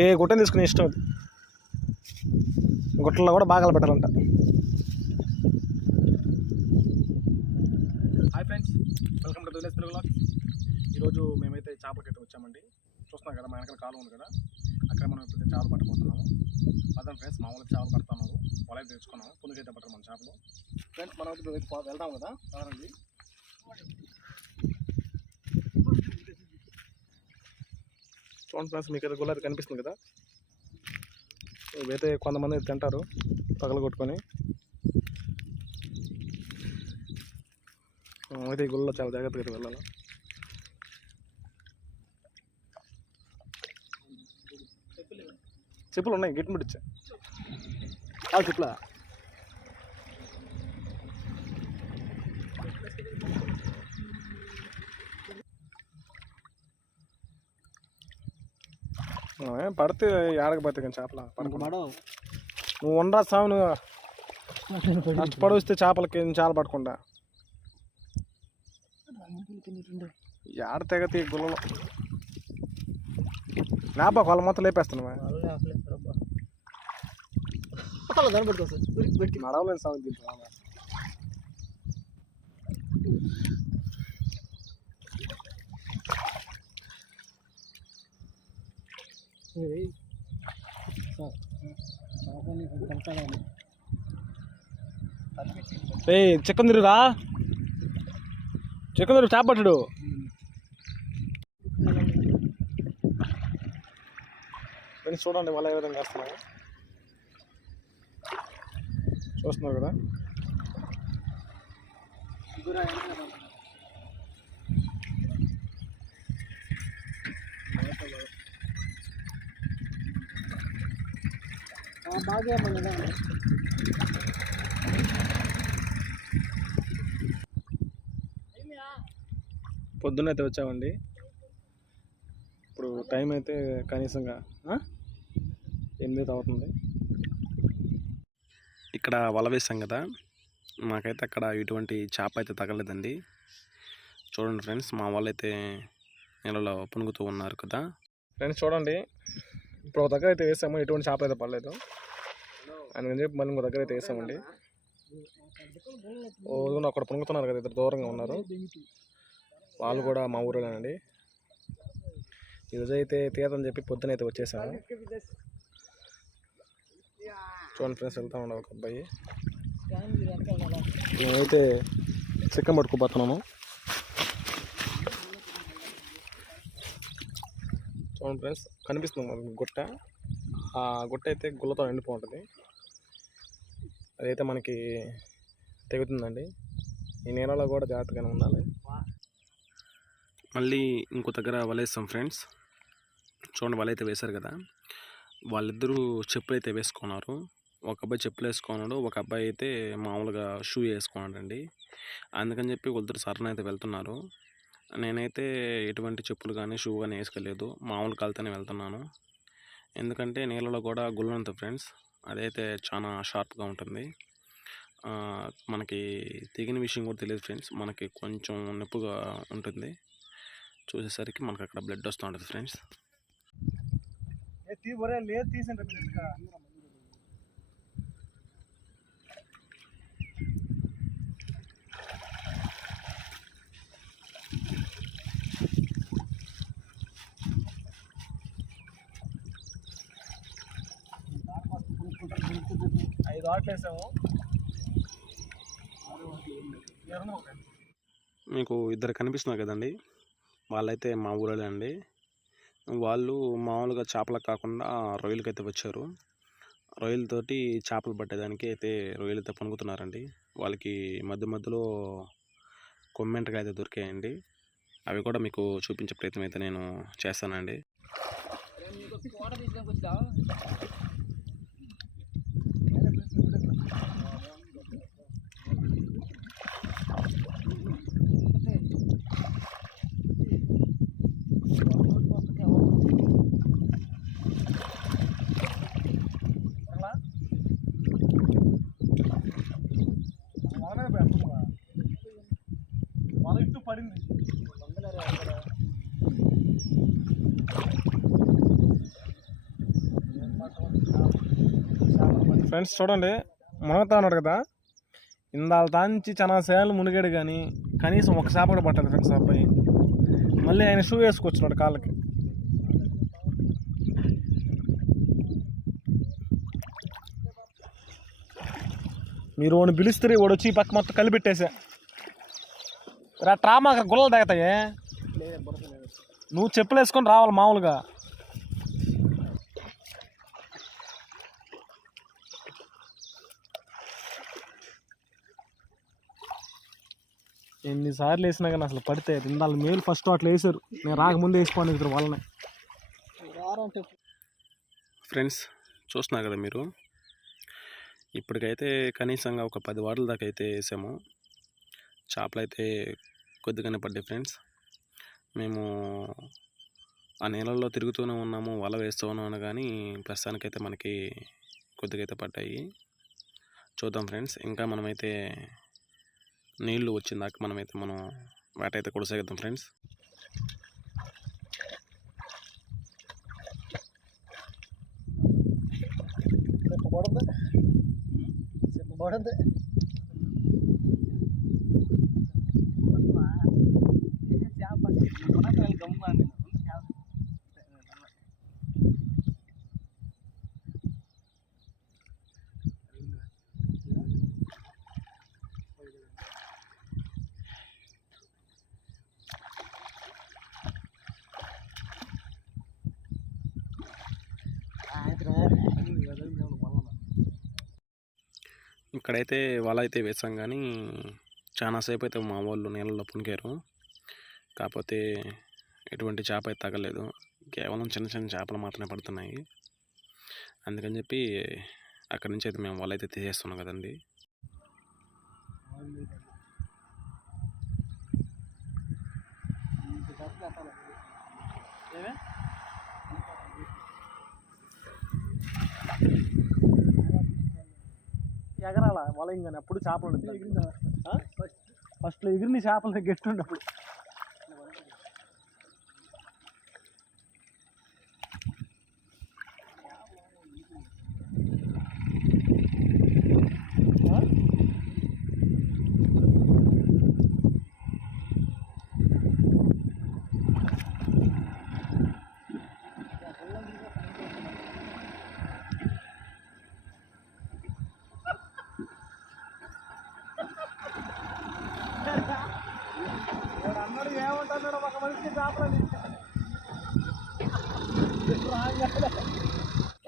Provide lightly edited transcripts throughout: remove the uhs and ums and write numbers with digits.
ఏ గుట్టని తీసుకుని ఇష్టం అది. గుట్టల్లో కూడా బాగా పెట్టాలంట. Hi friends, welcome to village Telugu vlogs. ఈరోజు మేమైతే చేపలకైతే వచ్చామండి. చూస్తున్నాం కదా, మా వెనకాల కాలువ ఉంది కదా, అక్కడ మనం ఇప్పుడు చేపలు పట్టబోతున్నాము. అదే ఫ్రెండ్స్, మామూలుగా చేపలు పడుతున్నాము, వలైతే తెచ్చుకున్నాము. పుందుకైతే పట్టరు మన చేపలు. ఫ్రెండ్స్, మనం వెళ్దాం కదా. రండి. చూడండి ఫ్రెండ్స్, మీకు అయితే గులాబీ కనిపిస్తుంది కదా, ఇవైతే కొంతమంది తింటారు పగలు కొట్టుకొని. అయితే ఈ గుళ్ళలో చాలా జాగ్రత్తగా వెళ్ళాలి. చెప్పులు ఉన్నాయి, గిట్టు ముడిచ్చా చెప్పులా. పడితే ఆడకపోతే కానీ చేపల పడకుండా నువ్వు ఉండరా సాగు. నువ్వు కష్టపడి వస్తే చేపలకి చాలా పడకుండా ఆడ తెగతి గుళ్ళలో నాపా వాళ్ళ మొత్తం లేపేస్తాను. నడవలేదు సాగు దీంట్లో. చికెన్ తిరుగురా, చికెన్ తిరుగు చేప పట్టుడు. చూడండి మళ్ళీ ఏ విధంగా వేస్తున్నాము. చూస్తున్నారు కదా. పొద్దున్నైతే వచ్చామండి. ఇప్పుడు టైం అయితే కనీసంగా 8 అవుతుంది. ఇక్కడ వల వేసాం కదా, మాకైతే అక్కడ ఇటువంటి చేప అయితే తగలేదండి. చూడండి ఫ్రెండ్స్, మా వాళ్ళు అయితే నీళ్ళలో పునుగుతూ ఉన్నారు కదా. ఫ్రెండ్స్ చూడండి, ఇప్పుడు ఒక దగ్గర అయితే వేసాము, ఎటువంటి చేప అయితే పడలేదు. అని చెప్పి మళ్ళీ ఇంకో దగ్గర అయితే వేసామండి. అక్కడ పునుగుతున్నారు కదా, ఇద్దరు దూరంగా ఉన్నారు. వాళ్ళు కూడా మా ఊరేనండి. ఈరోజు అయితే తీయదని చెప్పి పొద్దున అయితే వచ్చేసాము. చూడండి ఫ్రెండ్స్, వెళ్తా ఉన్నాం ఒక అబ్బాయి. మేమైతే చికెన్ పట్టుకుపోతున్నాము. చూడండి ఫ్రెండ్స్, కనిపిస్తుంది మనకి గుట్ట. ఆ గుట్ట అయితే గుళ్ళతో నిండిపోతుంది. అదైతే మనకి తెగుతుందండి. ఈ నీళ్ళలో కూడా జాగ్రత్తగానే ఉండాలి. మళ్ళీ ఇంకో దగ్గర వలేస్తాం ఫ్రెండ్స్. చూడండి, వల అయితే వేశారు కదా, వాళ్ళిద్దరూ చెప్పులు అయితే వేసుకున్నారు. ఒక అబ్బాయి చెప్పులు వేసుకున్నాడు, ఒక అబ్బాయి అయితే మామూలుగా షూ వేసుకున్నాడండి. అందుకని చెప్పి వాళ్ళిద్దరు సరణ అయితే వెళ్తున్నారు. నేనైతే ఎటువంటి చెప్పులు కానీ షూ కానీ వేసుకోలేదు, మామూలు కాలుతోనే వెళ్తున్నాను. ఎందుకంటే నీళ్ళలో కూడా గుల్ల ఉంటుంది ఫ్రెండ్స్, అదైతే చాలా షార్ప్గా ఉంటుంది. మనకి తెగిన విషయం కూడా తెలియదు ఫ్రెండ్స్, మనకి కొంచెం నొప్పిగా ఉంటుంది. చూసేసరికి మనకు అక్కడ బ్లడ్ వస్తూ ఉంటుంది ఫ్రెండ్స్. మీకు ఇద్దరు కనిపిస్తున్నారు కదండి, వాళ్ళైతే మా ఊళ్ళో అండి. వాళ్ళు మామూలుగా చేపలకు కాకుండా రొయ్యలకైతే వచ్చారు. రొయ్యలతోటి చేపలు పట్టేదానికి అయితే రొయ్యలైతే పనుకుతున్నారండి. వాళ్ళకి మధ్య మధ్యలో కొమ్మెంటగా అయితే దొరికాయండి. అవి కూడా మీకు చూపించే ప్రయత్నం అయితే నేను చేస్తానండి. ఫ్రెండ్స్ చూడండి, మునగతా ఉన్నాడు కదా, ఇందాల తాంచి చాలా సేలు మునిగాడు కానీ కనీసం ఒక చేప కూడా పట్టదు ఫ్రెండ్స్. అబ్బాయి మళ్ళీ ఆయన షూ వేసుకొచ్చున్నాడు కాళ్ళకి. మీరు వాడిని పిలుస్తే వాడు వచ్చి పక్క మొత్తం కలిపెట్టేసా. ట్రామా గుల్లలు తాగుతాయే, నువ్వు చెప్పులు వేసుకొని రావాలి మామూలుగా. ఎన్నిసార్లు వేసినా కానీ అసలు పడితే ఇందాలు మేలు ఫస్ట్ అట్లా వేసారు, నేను రాకముందే వేసుకోండి ఇద్దరు వాళ్ళనే. ఫ్రెండ్స్ చూస్తున్నారు కదా మీరు, ఇప్పటికైతే కనీసంగా ఒక 10 వాటల దాకా అయితే వేసాము. చేపలు అయితే కొద్దిగానే పడ్డాయి ఫ్రెండ్స్. మేము ఆ నీళ్ళల్లో తిరుగుతూనే ఉన్నాము, వల వేస్తూ ఉన్నాము, కానీ ప్రస్తుతానికైతే మనకి కొద్దిగా అయితే పడ్డాయి. చూద్దాం ఫ్రెండ్స్, ఇంకా మనమైతే నీళ్లు వచ్చిందాక మనం వేట అయితే కొనసాగిద్దాం ఫ్రెండ్స్. ఇక్కడైతే వల అయితే వేసాం కానీ చాలాసేపు అయితే మా వాళ్ళు నీళ్ళలో పునికారు. కాకపోతే ఎటువంటి చేప అయితే తగలేదు, కేవలం చిన్న చిన్న చేపలు మాత్రమే పడుతున్నాయి. అందుకని చెప్పి అక్కడి నుంచి అయితే మేము వల అయితే తీసేస్తున్నాం కదండి. ఎగరాల వల ఇంకానే అప్పుడు చేపలు ఉంటుంది. ఫస్ట్లో ఎగిరిని చేపలు గట్టి ఉండప్పుడు. అన్నాడు ఏమంటున్నాడు ఒక మనిషికి చేపలని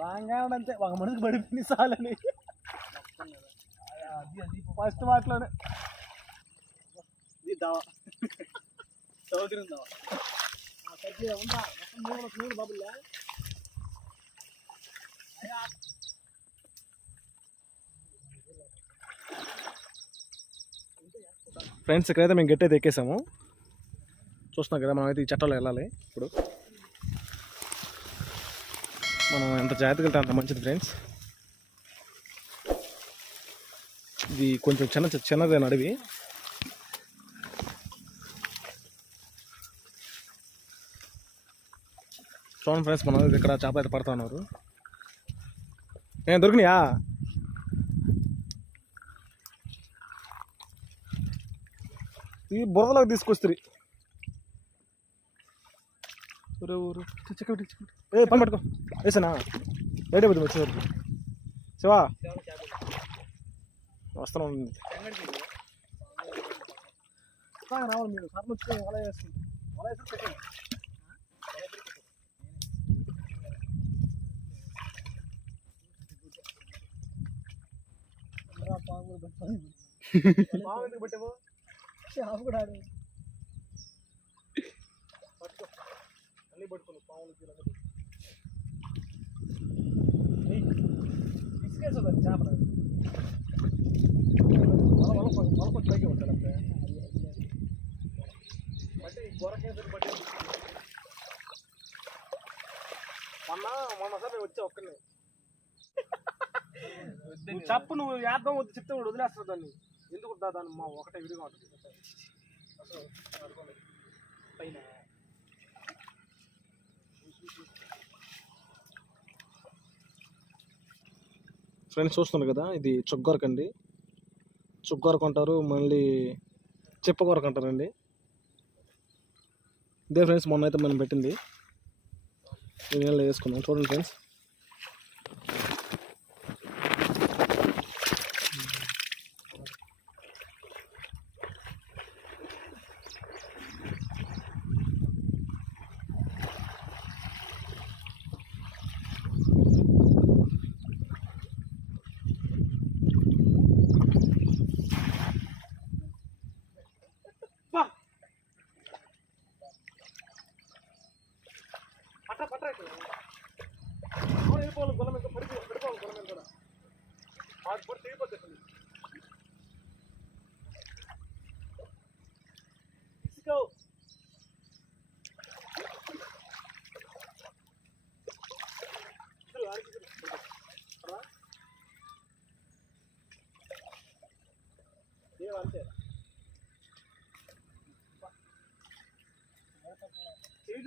రాగానంతే ఒక మనిషికి పడిపోయింది చాలని ఫస్ట్ మాటలోనే బాబుల్లా. ఫ్రెండ్స్ ఇక్కడైతే మేము గట్టి అయితే ఎక్కేసాము. చూస్తున్నాం కదా, మనం అయితే ఈ చట్టాలు వెళ్ళాలి. ఇప్పుడు మనం ఎంత జాగ్రత్తగా వెళ్తే అంత మంచిది ఫ్రెండ్స్. ఇది కొంచెం చిన్నదైన అడవి. చూడండి ఫ్రెండ్స్, మనం ఇక్కడ చేపలు అయితే పడుతూ ఉన్నారు. దొరికినాయా? ఈ బురదలోకి తీసుకొస్తుంది. పని పట్టుకో వేసానా లేట్ అయిపోతుంది వచ్చేసరికి. శివా వస్తాను రావాలి మీరు సార్ వచ్చి వల వేస్తుంది. వల వేసి పెట్టండి. పాము ఎందుకు పెట్టాము? షాపు కూడా ఆడు పట్టుకో, అన్నీ పట్టుకోను పాములు ఇసుకేస్తుంది చేపలు. వలకొచ్చి పైకి వస్తాడు అప్పుడే అంటే ఈ గొరకేసరి బట్టి. మొన్న సార్ నేను వచ్చా ఒక్కనే చెప్పు, నువ్వు వేద్దాం వద్దు చెప్తే వాడు వదిలేస్తాడు దాన్ని. ఎందుకు దాన్ని మా ఒకటే విడిగా ఉంటుంది పైన. ఫ్రెండ్స్ చూస్తున్నారు కదా, ఇది చుగ్గొరకు అండి. చుగ్గొరకు అంటారు, మళ్ళీ చెప్పకొరకు అంటారండి. ఇదే ఫ్రెండ్స్ మొన్న అయితే మనం పెట్టింది, ఈ నెలలో వేసుకున్నాం. చూడండి ఫ్రెండ్స్,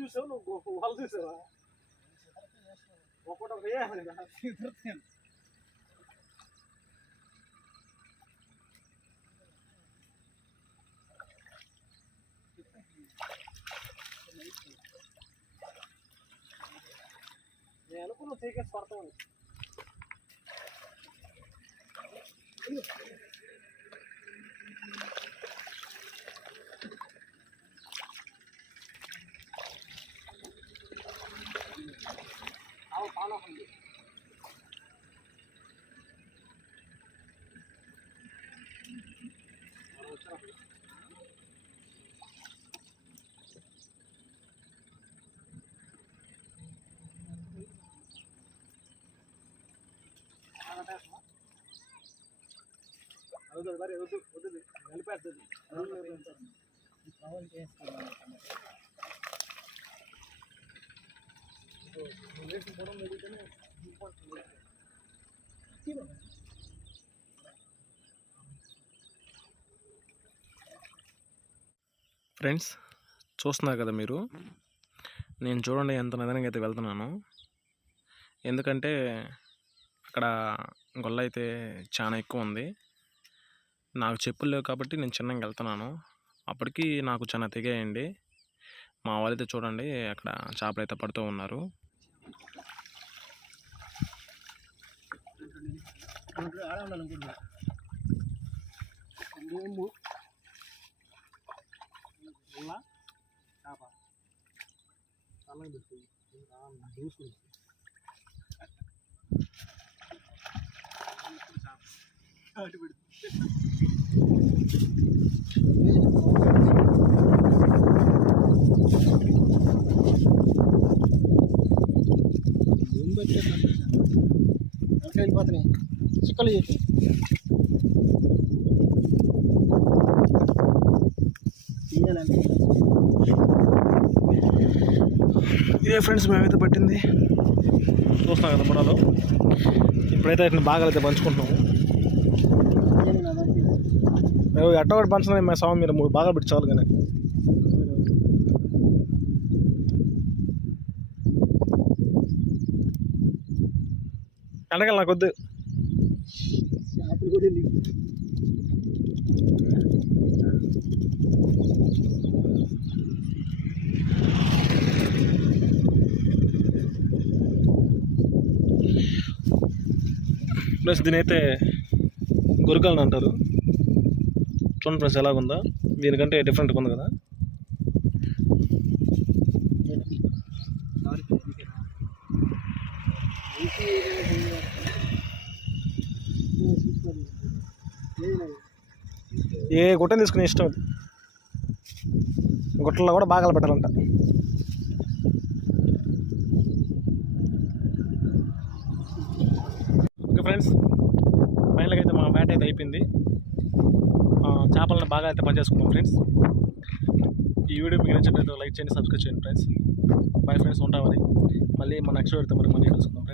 చూసావు నువ్వు, వాళ్ళు చూసావా ఒక్కొక్కటి నేను అనుకున్న తీకేసి పడతామని. ఫ్రెండ్స్ చూస్తున్నారు కదా మీరు, నేను చూడండి ఎంత నిదానంగా అయితే వెళ్తున్నాను. ఎందుకంటే అక్కడ గొల్ల అయితే చాలా ఎక్కువ ఉంది. నాకు చెప్పులు లేవు కాబట్టి నేను చిన్నగా వెళ్తున్నాను. అప్పటికి నాకు చాలా తెగాయండి. మా వాళ్ళైతే చూడండి అక్కడ చేపలు అయితే పడుతూ ఉన్నారు. వెళ్ళిపోతున్నాయి చిక్కలు చెప్పి ఇదే ఫ్రెండ్స్ మేమైతే పట్టింది. చూస్తున్నాం కదా పొలాలు. ఇప్పుడైతే అయితే బాగా అయితే పంచుకుంటున్నాము. మేము ఎట్ట ఒకటి పంచుతున్నాయి మా స్వామి, మీరు 3 బాగా పెట్టి కానీ. ఎండగల నాకు వద్దు. ప్లస్ దీని అయితే గొరకాలని అంటారు. చూడండి ఫ్రెండ్స్ ఎలాగుందా, దీనికంటే డిఫరెంట్గా ఉంది కదా. ఏ గుట్టని తీసుకునే ఇష్టం, గుట్టల్లో కూడా బాగా పెట్టాలంట. ఓకే ఫ్రెండ్స్, ఫైనల్గా అయితే మా బ్యాట్ అయితే అయిపోయింది. చేపలను బాగా అయితే పనిచేసుకున్నాం ఫ్రెండ్స్. ఈ వీడియో మీకు నచ్చినట్లయితే లైక్ చేయండి, సబ్స్క్రైబ్ చేయండి ఫ్రెండ్స్. బాయ్ ఫ్రెండ్స్, ఉంటామని మళ్ళీ మన నెక్స్ట్ వీడియోతో మళ్ళీ కలుసుకుందాం ఫ్రెండ్స్.